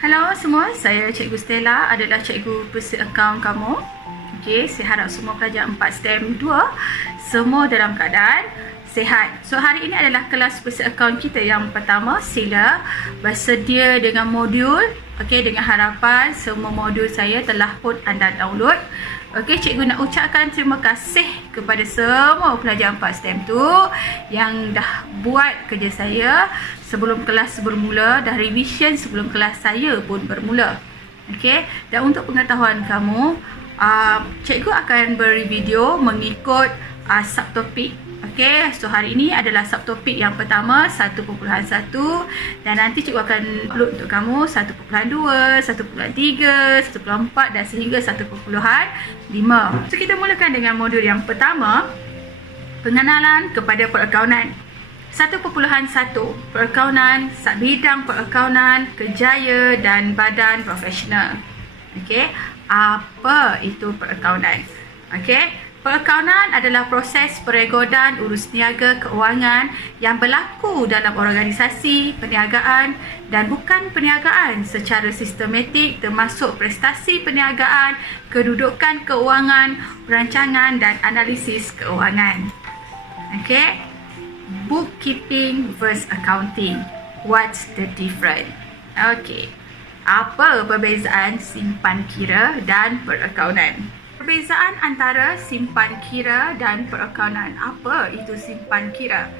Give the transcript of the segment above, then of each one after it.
Halo semua, saya Cikgu Stella adalah cikgu Persil Akaun kamu. Okey, saya harap semua pelajar 4 STEM 2 semua dalam keadaan sihat. So hari ini adalah kelas Persil Akaun kita yang pertama. Sila bersedia dengan modul. Okey, dengan harapan semua modul saya telah pun anda download. Okey, cikgu nak ucapkan terima kasih kepada semua pelajar 4 STEM tu yang dah buat kerja saya sebelum kelas bermula, dah revision sebelum kelas saya pun bermula. Okey, dan untuk pengetahuan kamu, cikgu akan beri video mengikut subtopik. Okey, so hari ini adalah subtopik yang pertama 1.1 dan nanti cikgu akan upload untuk kamu 1.2, 1.3, 1.4 dan sehingga 1.5. So kita mulakan dengan modul yang pertama, pengenalan kepada perakaunan. 1.1 Perakaunan, Bidang perakaunan, kerjaya dan badan profesional. Okey, apa itu perakaunan? Okey, perakaunan adalah proses perekodan urus niaga keuangan yang berlaku dalam organisasi perniagaan dan bukan perniagaan secara sistematik, termasuk prestasi perniagaan, kedudukan keuangan, perancangan dan analisis keuangan. Okey, bookkeeping versus accounting. What's the difference? Okey, apa perbezaan simpan kira dan perakaunan? Perbezaan antara simpan kira dan perakaunan. Apa itu simpan kira?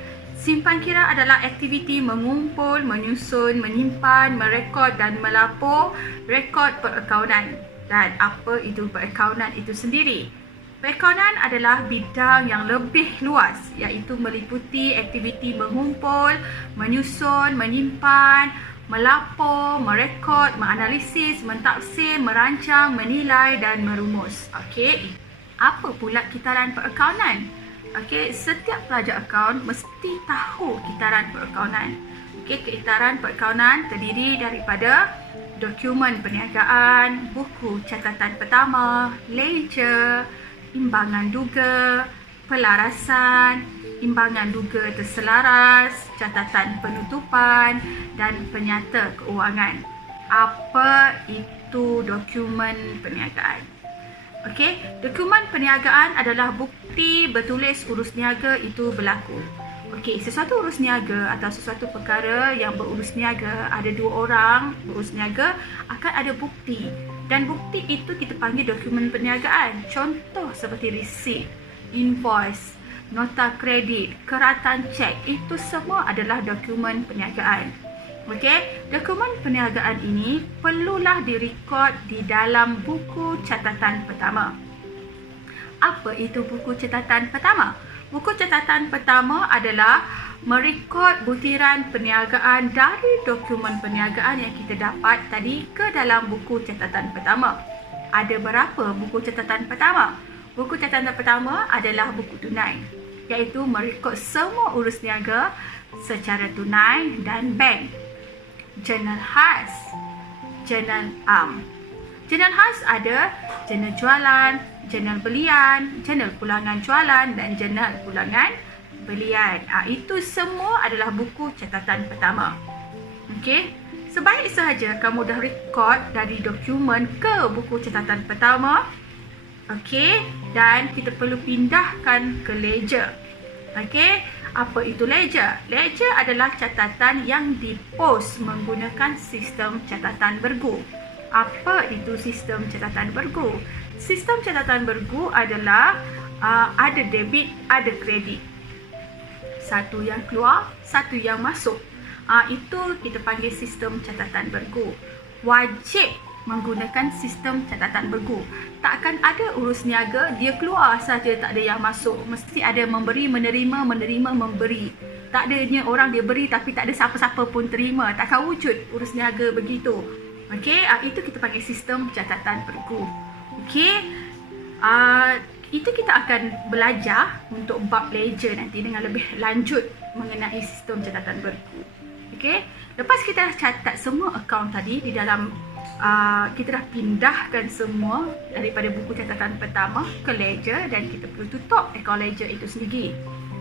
Simpan kira adalah aktiviti mengumpul, menyusun, menyimpan, merekod dan melapor rekod perakaunan. Dan apa itu perakaunan itu sendiri? Perakaunan adalah bidang yang lebih luas, iaitu meliputi aktiviti mengumpul, menyusun, menyimpan, melapor, merekod, menganalisis, mentaksir, merancang, menilai dan merumus. Okey, apa pula kitaran perakaunan? Okey, setiap pelajar akaun mesti tahu kitaran perakaunan. Okey, kitaran perakaunan terdiri daripada dokumen perniagaan, buku catatan pertama, ledger, imbangan duga, pelarasan, imbangan duga terselaras, catatan penutupan dan penyata keuangan. Apa itu dokumen perniagaan? Okey, dokumen perniagaan adalah bukti bertulis urus niaga itu berlaku. Okey, sesuatu urus niaga atau sesuatu perkara yang berurus niaga, ada dua orang berurus niaga, akan ada bukti. Dan bukti itu kita panggil dokumen perniagaan. Contoh seperti resit, invoice, nota kredit, keratan cek, itu semua adalah dokumen perniagaan. Okey, dokumen perniagaan ini perlulah direkod di dalam buku catatan pertama. Apa itu buku catatan pertama? Buku catatan pertama adalah merekod butiran perniagaan dari dokumen perniagaan yang kita dapat tadi ke dalam buku catatan pertama. Ada berapa buku catatan pertama? Buku catatan pertama adalah buku tunai, iaitu merekod semua urus niaga secara tunai dan bank. Jurnal khas, jurnal am. Jurnal khas ada jurnal jualan, jurnal belian, jurnal pulangan jualan dan jurnal pulangan belian. Itu semua adalah buku catatan pertama. Okey, sebaik sahaja kamu dah rekod dari dokumen ke buku catatan pertama. Okey, dan kita perlu pindahkan ke ledger. Okey, apa itu ledger? Ledger adalah catatan yang dipost menggunakan sistem catatan bergu. Apa itu sistem catatan bergu? Sistem catatan bergu adalah ada debit, ada kredit. Satu yang keluar, satu yang masuk. Itu kita panggil sistem catatan bergu. Wajib menggunakan sistem catatan bergu. Takkan ada urus niaga, dia keluar saja tak ada yang masuk. Mesti ada memberi, menerima, menerima, memberi. Tak adanya orang dia beri tapi tak ada siapa-siapa pun terima. Takkan wujud urus niaga begitu. Okey, itu kita panggil sistem catatan bergu. Okey, itu kita akan belajar untuk bab ledger nanti dengan lebih lanjut mengenai sistem catatan bergu. Okey, lepas kita dah catat semua akaun tadi di dalam, kita dah pindahkan semua daripada buku catatan pertama ke ledger dan kita perlu tutup akaun ledger itu sendiri.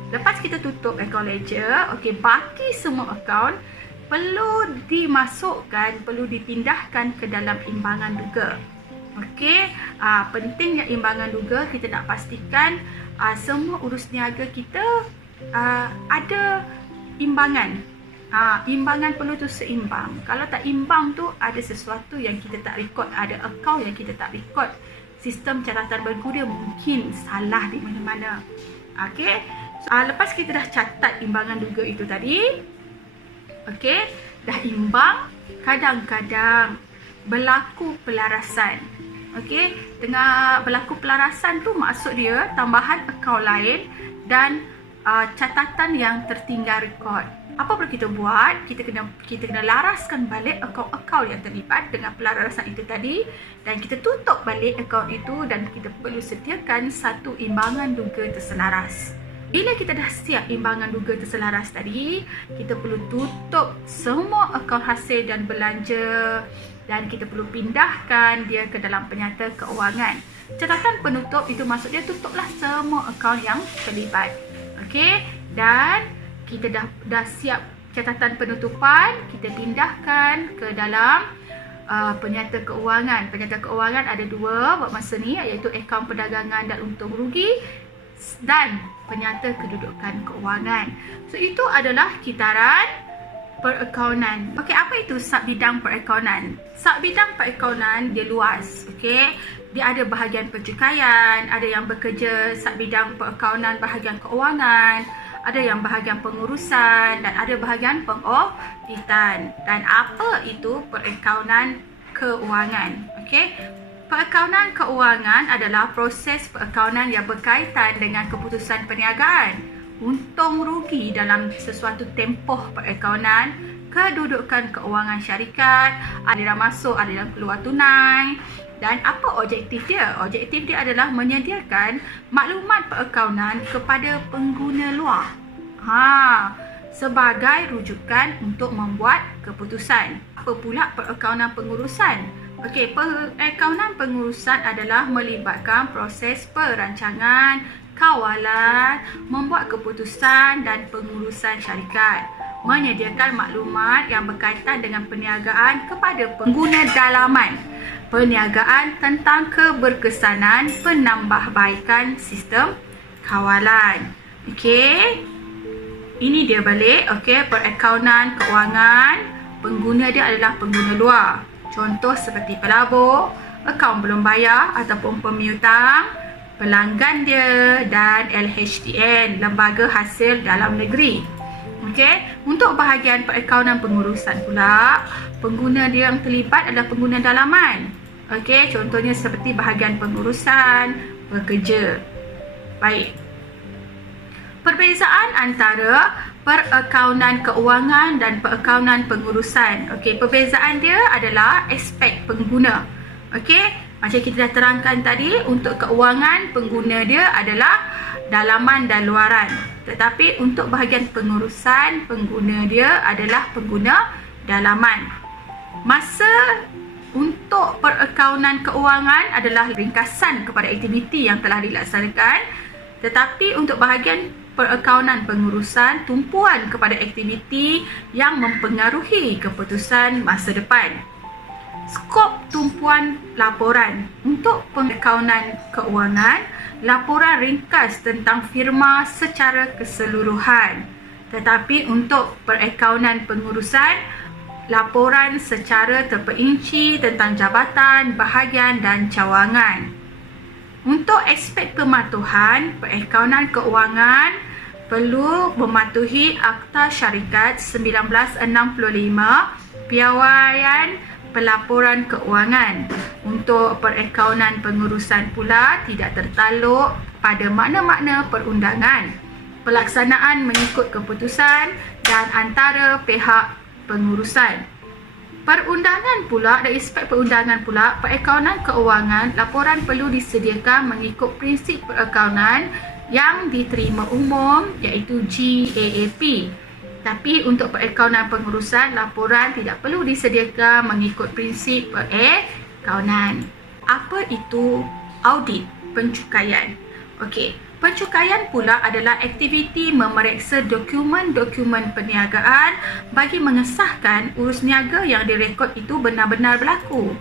Lepas kita tutup akaun ledger, okey, baki semua akaun perlu dimasukkan, perlu dipindahkan ke dalam imbangan duga. Okey, pentingnya imbangan duga, kita nak pastikan semua urus niaga kita ada imbangan. Imbangan perlu tu seimbang. Kalau tak imbang tu ada sesuatu yang kita tak record, ada akaun yang kita tak record. Sistem catatan berguna mungkin salah di mana-mana. Okey. Lepas kita dah catat imbangan duga itu tadi, okey, dah imbang, kadang-kadang berlaku pelarasan. Okey, tengah berlaku pelarasan tu maksud dia tambahan akaun lain dan catatan yang tertinggal rekod. Apa perlu kita buat? Kita kena laraskan balik akaun-akaun yang terlibat dengan pelarasan itu tadi, dan kita tutup balik akaun itu, dan kita perlu sediakan satu imbangan duga terselaras. Bila kita dah siap imbangan duga terselaras tadi, kita perlu tutup semua akaun hasil dan belanja, dan kita perlu pindahkan dia ke dalam penyata keuangan. Catatan penutup itu maksudnya tutuplah semua akaun yang terlibat. Okey, dan kita dah siap catatan penutupan, kita pindahkan ke dalam penyata keuangan. Penyata keuangan ada dua buat masa ni, iaitu akaun perdagangan dan untung rugi dan penyata kedudukan keuangan. So itu adalah kitaran perakaunan. Okey, apa itu subbidang perakaunan? Subbidang perakaunan dia luas. Okey, dia ada bahagian pencukaian, ada yang bekerja subbidang perakaunan bahagian keuangan, ada yang bahagian pengurusan, dan ada bahagian pengauditan. Dan apa itu perakaunan keuangan? Okey, perakaunan keuangan adalah proses perakaunan yang berkaitan dengan keputusan perniagaan, untung rugi dalam sesuatu tempoh perakaunan, kedudukan keuangan syarikat, aliran masuk, aliran keluar tunai. Dan apa objektif dia? Objektif dia adalah menyediakan maklumat perakaunan kepada pengguna luar sebagai rujukan untuk membuat keputusan. Apa pula perakaunan pengurusan? Okey, perakaunan pengurusan adalah melibatkan proses perancangan, kawalan, membuat keputusan dan pengurusan syarikat. Menyediakan maklumat yang berkaitan dengan perniagaan kepada pengguna dalaman. Perniagaan tentang keberkesanan penambahbaikan sistem kawalan. Okey, ini dia balik. Okey, perakaunan keuangan, pengguna dia adalah pengguna luar. Contoh seperti pelabur, akaun belum bayar ataupun pemiutang, pelanggan dia, dan LHDN, lembaga hasil dalam negeri. Okey, untuk bahagian perakaunan pengurusan pula, pengguna dia yang terlibat adalah pengguna dalaman. Okey, contohnya seperti bahagian pengurusan, pekerja. Baik. Perbezaan antara perakaunan keuangan dan perakaunan pengurusan. Okey, perbezaan dia adalah aspek pengguna. Okey, macam kita dah terangkan tadi, untuk keuangan pengguna dia adalah dalaman dan luaran. Tetapi untuk bahagian pengurusan, pengguna dia adalah pengguna dalaman. Masa untuk perakaunan keuangan adalah ringkasan kepada aktiviti yang telah dilaksanakan, tetapi untuk bahagian perakaunan pengurusan, tumpuan kepada aktiviti yang mempengaruhi keputusan masa depan. Skop tumpuan laporan. Untuk perakaunan keuangan, laporan ringkas tentang firma secara keseluruhan. Tetapi untuk perakaunan pengurusan, laporan secara terperinci tentang jabatan, bahagian dan cawangan. Untuk aspek pematuhan, perakaunan keuangan perlu mematuhi Akta Syarikat 1965, piawaian pelaporan keuangan. Untuk perakaunan pengurusan pula tidak tertaluk pada makna-makna perundangan, pelaksanaan mengikut keputusan dan antara pihak pengurusan. Perundangan pula, dari aspek perundangan pula, perakaunan keuangan, laporan perlu disediakan mengikut prinsip perakaunan yang diterima umum, iaitu GAAP. Tapi untuk perakaunan pengurusan, laporan tidak perlu disediakan mengikut prinsip perakaunan. Apa itu audit pencukaian? Okey, Pencukaian pula adalah aktiviti memeriksa dokumen-dokumen perniagaan bagi mengesahkan urus niaga yang direkod itu benar-benar berlaku,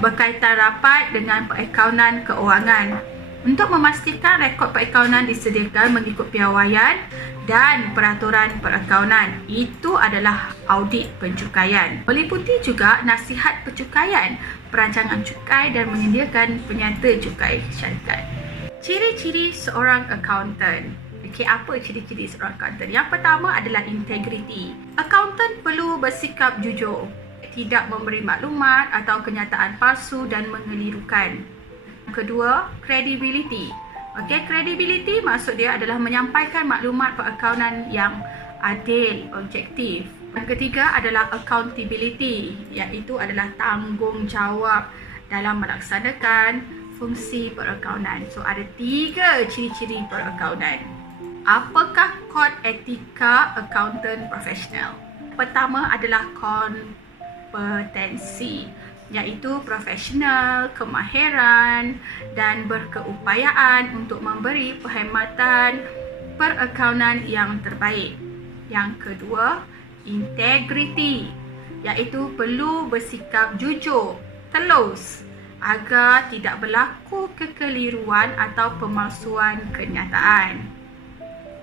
berkaitan rapat dengan perakaunan keuangan. Untuk memastikan rekod perakaunan disediakan mengikut piawaian dan peraturan perakaunan. Itu adalah audit pencukaian. Meliputi juga nasihat pencukaian, perancangan cukai dan menyediakan penyata cukai syarikat. Ciri-ciri seorang accountant. Okey, apa ciri-ciri seorang accountant? Yang pertama adalah integriti. Accountant perlu bersikap jujur, tidak memberi maklumat atau kenyataan palsu dan mengelirukan. Kedua, credibility. Okey, credibility maksud dia adalah menyampaikan maklumat perakaunan yang adil, objektif. Yang ketiga adalah accountability, iaitu adalah tanggungjawab dalam melaksanakan fungsi perakaunan. So, ada 3 ciri-ciri perakaunan. Apakah kod etika accountant profesional? Pertama adalah kompetensi, iaitu profesional, kemahiran dan berkeupayaan untuk memberi perkhidmatan perakaunan yang terbaik. Yang kedua, integriti, iaitu perlu bersikap jujur, telus agar tidak berlaku kekeliruan atau pemalsuan kenyataan.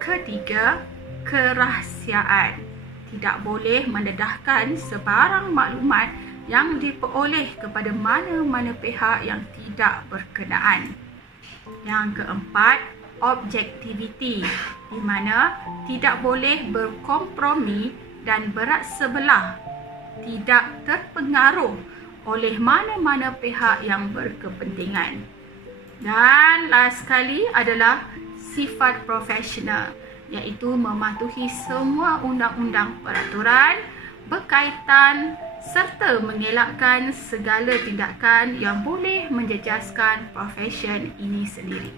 Ketiga, kerahsiaan, tidak boleh mendedahkan sebarang maklumat yang diperoleh kepada mana-mana pihak yang tidak berkenaan. Yang keempat, objektiviti, di mana tidak boleh berkompromi dan berat sebelah, tidak terpengaruh oleh mana-mana pihak yang berkepentingan. Dan last sekali adalah sifat profesional, iaitu mematuhi semua undang-undang peraturan berkaitan serta mengelakkan segala tindakan yang boleh menjejaskan profesyen ini sendiri.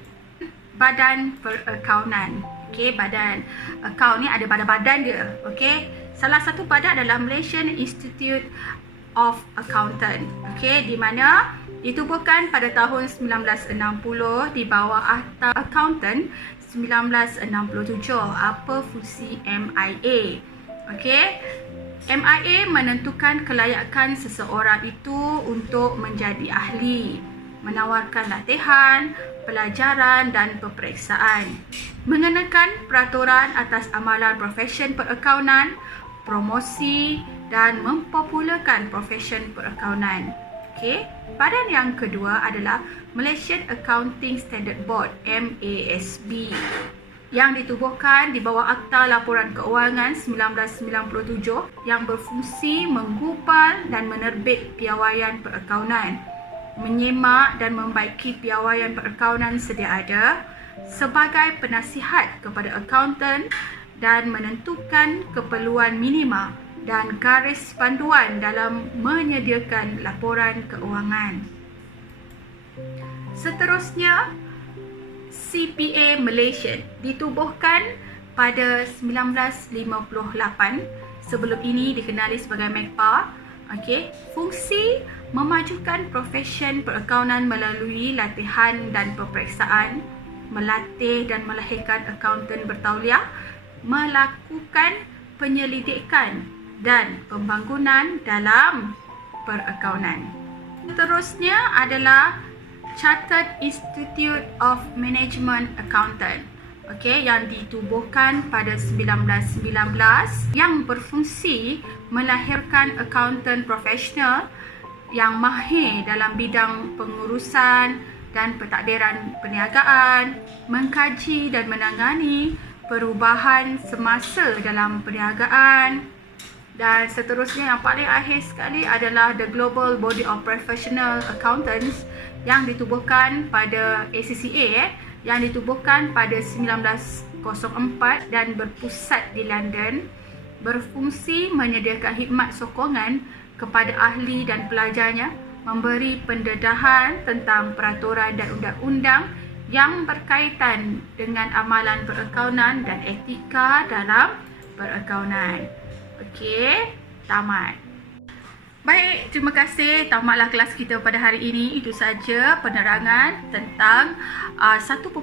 Badan perakaunan. Okey, badan akaun ni ada badan-badan dia. Okey, salah satu badan adalah Malaysian Institute of Accountant. Okey, di mana ditubuhkan pada tahun 1960 di bawah Akta Accountant 1967. Apa fungsi MIA? Okey, MIA menentukan kelayakan seseorang itu untuk menjadi ahli, menawarkan latihan, pelajaran dan peperiksaan, mengenakan peraturan atas amalan profesyen perakaunan, promosi dan mempopularkan profesyen perakaunan. Okey, badan yang kedua adalah Malaysian Accounting Standard Board, MASB, yang ditubuhkan di bawah Akta Laporan Keuangan 1997 yang berfungsi menggubal dan menerbit piawaian perakaunan, menyemak dan membaiki piawaian perakaunan sedia ada sebagai penasihat kepada akauntan dan menentukan keperluan minima dan garis panduan dalam menyediakan laporan keuangan. Seterusnya, CPA Malaysia ditubuhkan pada 1958. Sebelum ini dikenali sebagai MECPA. Okey, fungsi memajukan profesyen perakaunan melalui latihan dan peperiksaan, melatih dan melahirkan akauntan bertauliah, melakukan penyelidikan dan pembangunan dalam perakaunan. Seterusnya adalah Chartered Institute of Management Accountant, okey, yang ditubuhkan pada 1919 yang berfungsi melahirkan akauntan profesional yang mahir dalam bidang pengurusan dan pentadbiran perniagaan, mengkaji dan menangani perubahan semasa dalam perniagaan. Dan seterusnya yang paling akhir sekali adalah The Global Body of Professional Accountants yang ditubuhkan pada ACCA, yang ditubuhkan pada 1904 dan berpusat di London, berfungsi menyediakan khidmat sokongan kepada ahli dan pelajarnya, memberi pendedahan tentang peraturan dan undang-undang yang berkaitan dengan amalan perakaunan dan etika dalam perakaunan. Okey, tamat. Baik, terima kasih. Tamatlah kelas kita pada hari ini. Itu saja penerangan tentang 1.1